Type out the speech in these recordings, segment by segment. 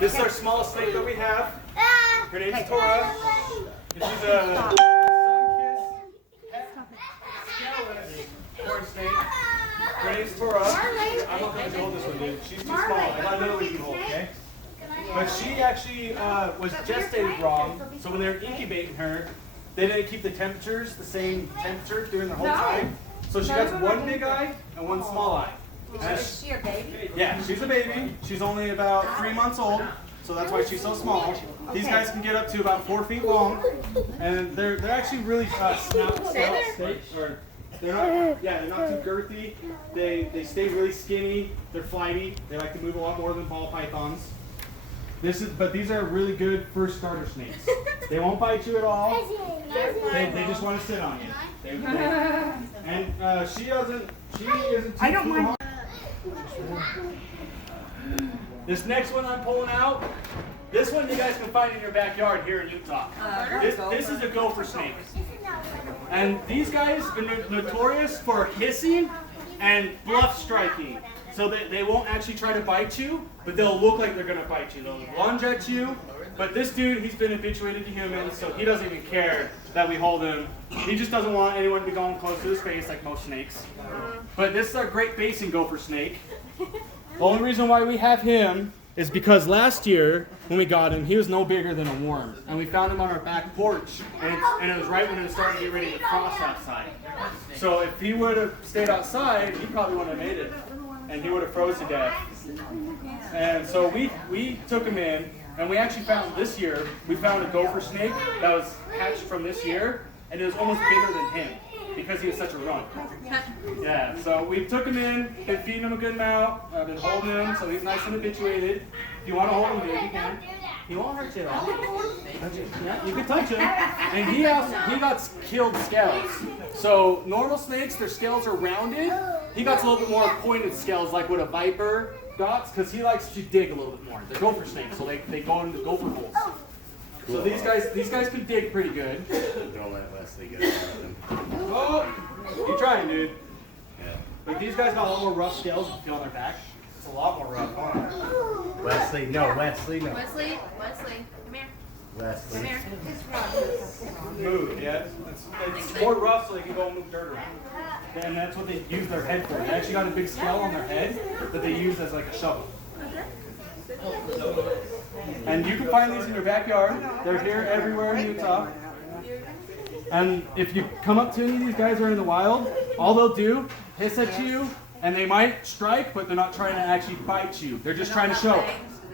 This is our smallest snake that we have. Her name's Tora. And she's a sun-kissed orange snake. Her name's Tora. I'm not going to hold this one, dude. She's too small. I got another one you can hold, okay? But she actually was gestated wrong. So when they were incubating her, they didn't keep the temperatures the same temperature during the whole time. So she has one big eye and one small eye. Is she a baby? Yeah, she's a baby. She's only about 3 months old, so that's why she's so small. These guys can get up to about 4 feet long, and they're actually really snout snakes. Or they're not too girthy. They stay really skinny. They're flighty. They like to move a lot more than ball pythons. But these are really good first starter snakes. They won't bite you at all. They just want to sit on you. And she isn't too hard. This next one I'm pulling out, this one you guys can find in your backyard here in Utah. This is a gopher snake. And these guys are notorious for hissing and bluff striking. So they won't actually try to bite you, but they'll look like they're going to bite you. They'll lunge at you. But this dude, he's been habituated to humans, so he doesn't even care that we hold him. He just doesn't want anyone to be going close to his face like most snakes. But this is our Great Basin gopher snake. The only reason why we have him is because last year, when we got him, he was no bigger than a worm. And we found him on our back porch, and it was right when it was starting to get ready to cross outside. So if he would have stayed outside, he probably wouldn't have made it. And he would have froze to death. And so we took him in, and we actually found this year, we found a gopher snake that was hatched from this year, and it was almost bigger than him because he was such a runt. Yeah, so we took him in, been feeding him a good amount, I've been holding him, so he's nice and habituated. If you want to hold him, dude, you can. He won't hurt you at all. Yeah, you can touch him. And he got killed scales. So normal snakes, their scales are rounded. He got a little bit more pointed scales like what a viper got, because he likes to dig a little bit more. They're gopher snakes, so they go into gopher holes. So these guys can dig pretty good. Don't let Wesley get out of them. Oh, you're trying, dude. Yeah. But these guys got a lot more rough scales if you feel on their back. It's a lot more rough. Wesley, no. Wesley, come here. Wesley. Come here. Move, yeah. It's more rough so they can go and move dirt around. And that's what they use their head for. They actually got a big scale on their head that they use as like a shovel. And you can find these in your backyard. They're here everywhere in Utah. And if you come up to any of these guys who are in the wild, all they'll do, hiss at you, and they might strike, but they're not trying to actually bite you. They're just trying to show. Do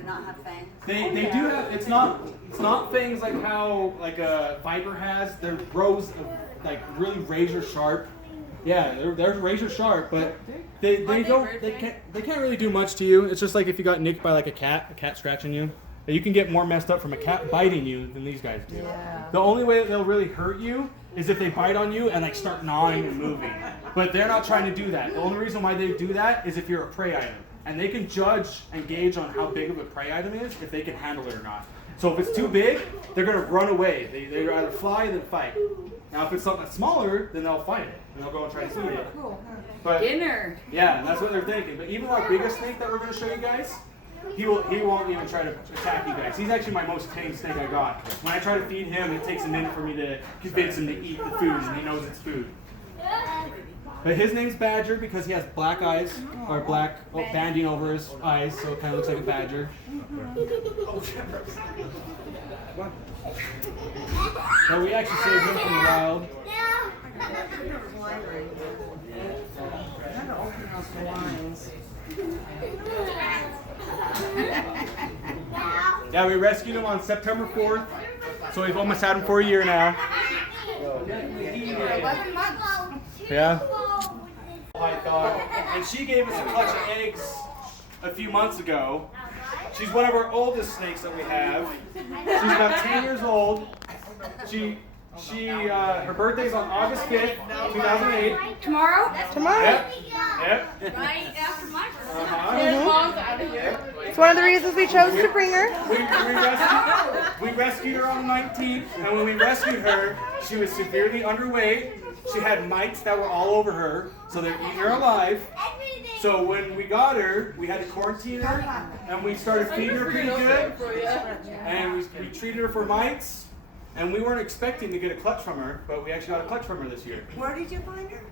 they not have fangs? They do have, it's not fangs like how like a viper has. They're rows of like really razor sharp. Yeah, they're razor sharp, but they can't really do much to you. It's just like if you got nicked by like a cat scratching you. You can get more messed up from a cat biting you than these guys do. Yeah. The only way that they'll really hurt you is if they bite on you and like start gnawing and moving. But they're not trying to do that. The only reason why they do that is if you're a prey item. And they can judge and gauge on how big of a prey item is if they can handle it or not. So if it's too big, they're going to run away. They either fly than fight. Now if it's something that's smaller, then they'll fight it. And they'll go and try to eat it. Cool. But, Dinner. yeah, that's what they're thinking. But even our biggest snake that we're going to show you guys, he won't even try to attack you guys. He's actually my most tame snake I got. When I try to feed him, it takes a minute for me to convince him to eat the food, and he knows it's food. But his name's Badger because he has black eyes, or black banding over his eyes, so it kind of looks like a badger. So we actually saved him from the wild. Yeah, we rescued him on September 4th, so we've almost had him for a year now. 11 months. Yeah. Python, and she gave us a clutch of eggs a few months ago. She's one of our oldest snakes that we have. She's about 10 years old. Her birthday's on August 5th, 2008. Tomorrow? Tomorrow. Yep. Right after my birthday. Uh-huh. It's one of the reasons we chose to bring her. We rescued her on the 19th, and when we rescued her, she was severely underweight. She had mites that were all over her, so they're eating her alive. So when we got her, we had to quarantine her, and we started feeding her pretty good, and we treated her for mites, and we weren't expecting to get a clutch from her, but we actually got a clutch from her this year. Where did you find her?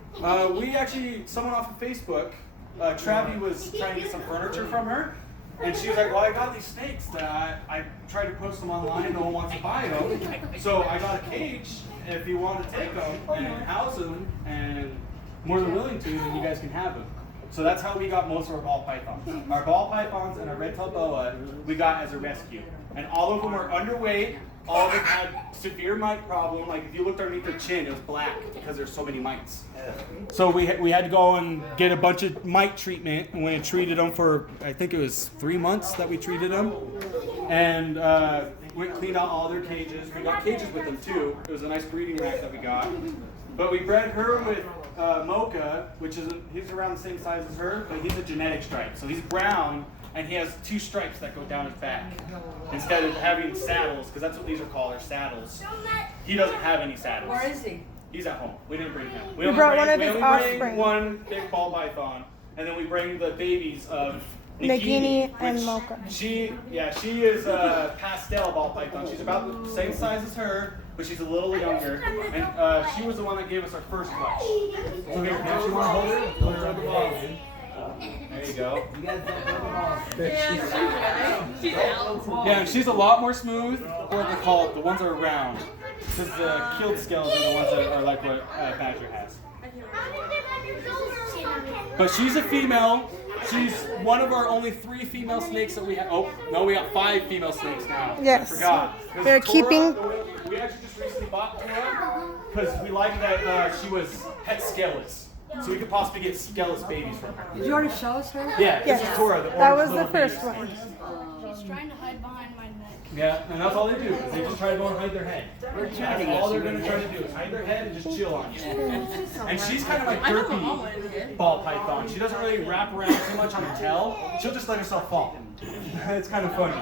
Someone off of Facebook, Travi was trying to get some furniture from her, and she was like, well, I got these snakes that I tried to post them online, no one wants to buy them, so I got a cage, if you want to take them and house them, and more than willing to, then you guys can have them. So that's how we got most of our ball pythons. Our ball pythons and our red-tailed boa we got as a rescue. And all of them were underweight. All of them had severe mite problem. Like if you looked underneath their chin, it was black because there's so many mites. So we had to go and get a bunch of mite treatment, and we treated them for, I think it was 3 months that we treated them. And we cleaned out all their cages. We got cages with them too. It was a nice breeding rack that we got. But we bred her with Mocha, which is he's around the same size as her, but he's a genetic stripe. So he's brown, and he has 2 stripes that go down his back instead of having saddles, because that's what these are called, are saddles. He doesn't have any saddles. Where is he? He's at home. We didn't bring him. We brought one of his offspring. Bring one big ball python, and then we bring the babies of Nagini and Mocha. She is a pastel ball python. She's about the same size as her, but she's a little younger. And she was the one that gave us our first clutch. So here, if you want to hold her, put her on the ball. There you go. Yeah, and she's a lot more smooth, or they call it the ones that are round. Because the keeled scales are the ones that are like what Badger has. But she's a female. She's one of our only 3 female snakes that we have. Oh, no, we got 5 female snakes now. Yes. I forgot. They're keeping. We actually just recently bought Tora because we liked that she was het scaleless. So we could possibly get scaleless babies from her. Did you already show us her? Yeah, Yes. this is Tora, the That orange was the little first baby. one. She's trying to hide behind my neck. Yeah, and that's all they do. Is they just try to go and hide their head. That's all they're going to try to do is hide their head and just chill on you. And she's kind of like Herping ball python. She doesn't really wrap around too much on her tail. She'll just let herself fall. It's kind of funny.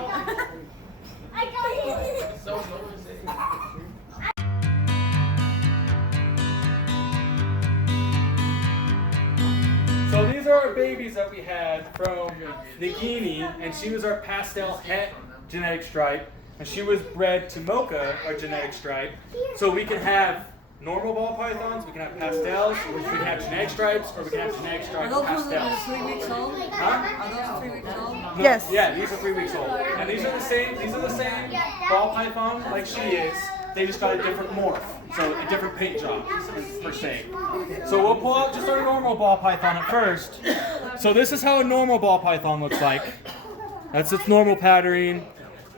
So these are our babies that we had from Nagini, and she was our pastel het genetic stripe, and she was bred to Mocha, our genetic stripe. So we can have normal ball pythons, we can have pastels, we can have genetic stripes, or we can have genetic Are stripes those ones that pastels. are 3 weeks old? Huh? Are those 3 weeks old? No, Yes. Yeah, these are 3 weeks old. And these are the same ball python like she is. They just got a different morph. So a different paint job, per se. So we'll pull out just our normal ball python at first. So this is how a normal ball python looks like. That's its normal patterning.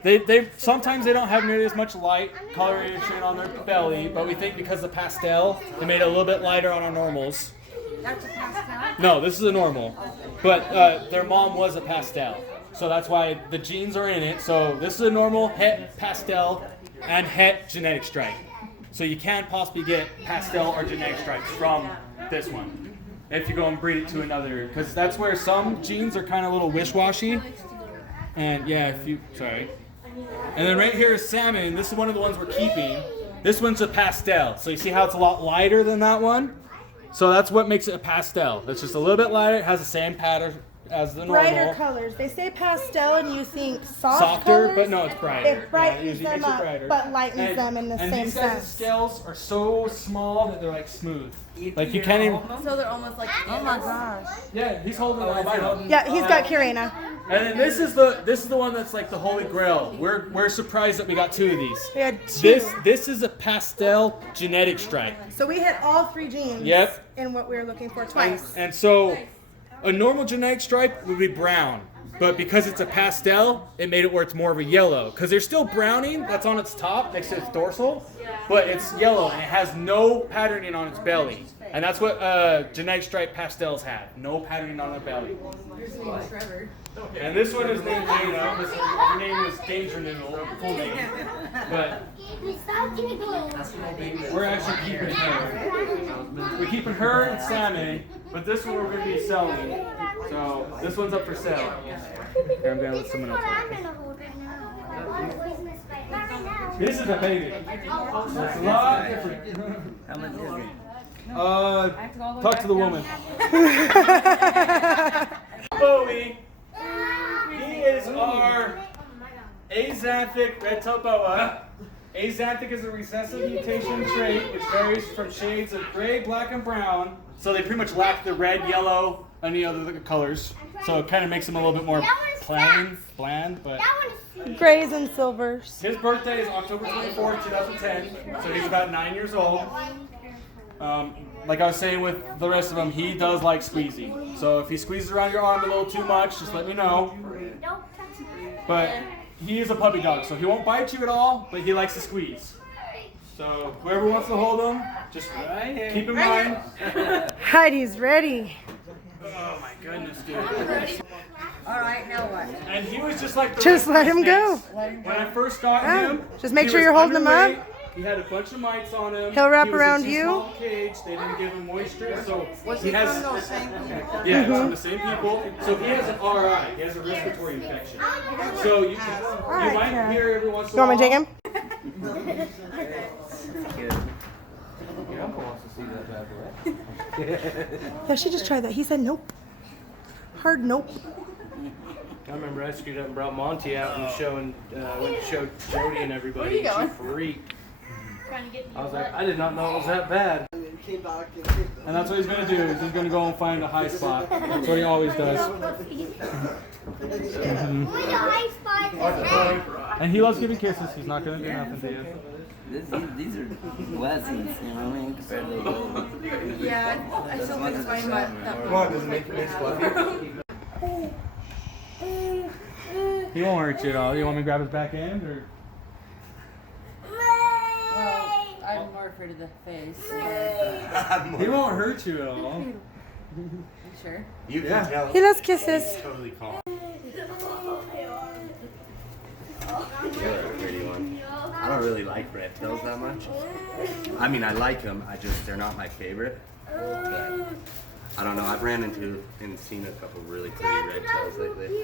They sometimes they don't have nearly as much light coloration on their belly, but we think because of the pastel, they made it a little bit lighter on our normals. That's a pastel? No, this is a normal, but their mom was a pastel, so that's why the genes are in it. So this is a normal het pastel and het genetic stripe. So you can possibly get pastel or genetic stripes from this one if you go and breed it to another, because that's where some genes are kind of a little wish-washy. And yeah, and then right here is salmon. This is one of the ones we're keeping. This one's a pastel. So you see how it's a lot lighter than that one? So that's what makes it a pastel. It's just a little bit lighter. It has the same pattern as the normal. Brighter colors. They say pastel and you think soft Softer, colors. but no, it's brighter. It brightens usually them makes it up, brighter. but lightens them in the and same these guys' sense. scales are so small that they're like smooth. Like you can't even. So they're almost like, oh my gosh. Yeah, he's holding an albino. Yeah, he's got Curena. And then this is the one that's like the holy grail. We're surprised that we got 2 of these. We had 2. This is a pastel genetic stripe. So we hit all 3 genes. Yep. In what we were looking for twice. And so a normal genetic stripe would be brown, but because it's a pastel, it made it where it's more of a yellow. Because there's still browning that's on its top next to its dorsal, but it's yellow and it has no patterning on its belly. And that's what genetic stripe pastels have. No patterning on their belly. And this one is named Jada. Her name was Danger Noodle, full name. But we're actually keeping her. We're keeping her and salmon, but this one we're going to be selling. So this one's up for sale. Here, I'm going to let someone else hold it. This is a baby. It's a lot different. Talk to the woman. Billy. He is our axanthic red-tailed boa. Axanthic is a recessive mutation trait which varies from shades of gray, black, and brown. So they pretty much lack the red, yellow, and any other colors. So it kind of makes them a little bit more bland, but Grays and silvers. his birthday is October 24th, 2010. So he's about 9 years old. Like I was saying with the rest of them, he does like squeezy. So if he squeezes around your arm a little too much, just let me know. But he is a puppy dog, so he won't bite you at all, but he likes to squeeze. So whoever wants to hold him, just keep in mind. Heidi's ready. Oh my goodness, dude. All right, now what? And he was just like the Just rest of let him the go. snakes. When I first got him, Just make he sure was you're holding him underweight. up. He had a bunch of mites on him. He'll wrap He was around in too you. small cage. They didn't give him moisture, so Was he he has. from those same people? Yeah, it's from the same people. So he has an RI. He has a respiratory infection. So you right, might Kara. hear every once in You a want me to while. take him? Yeah, she just tried that. He said nope. Hard nope. I remember I screwed up and brought Monty out and went to show Jody and everybody. Where you going? She freaked. I was like, I did not know it was that bad. And that's what he's gonna do. Is he's gonna go and find a high spot. That's what he always does. And he loves giving kisses. He's not gonna do nothing to you. These are blessings, you know what I mean, compared to the Yeah, I still think it's funny, but Come on, does it make you fluffy? He won't hurt you at all. You want me to grab his back end or? well, I'm more afraid of the face. He won't hurt you at all. You sure? You can tell. He loves kisses. He's totally calm. You're a pretty one. I don't really like red tails that much. I mean, I like them. They're not my favorite. But I don't know. I've ran into and seen a couple really pretty red tails lately.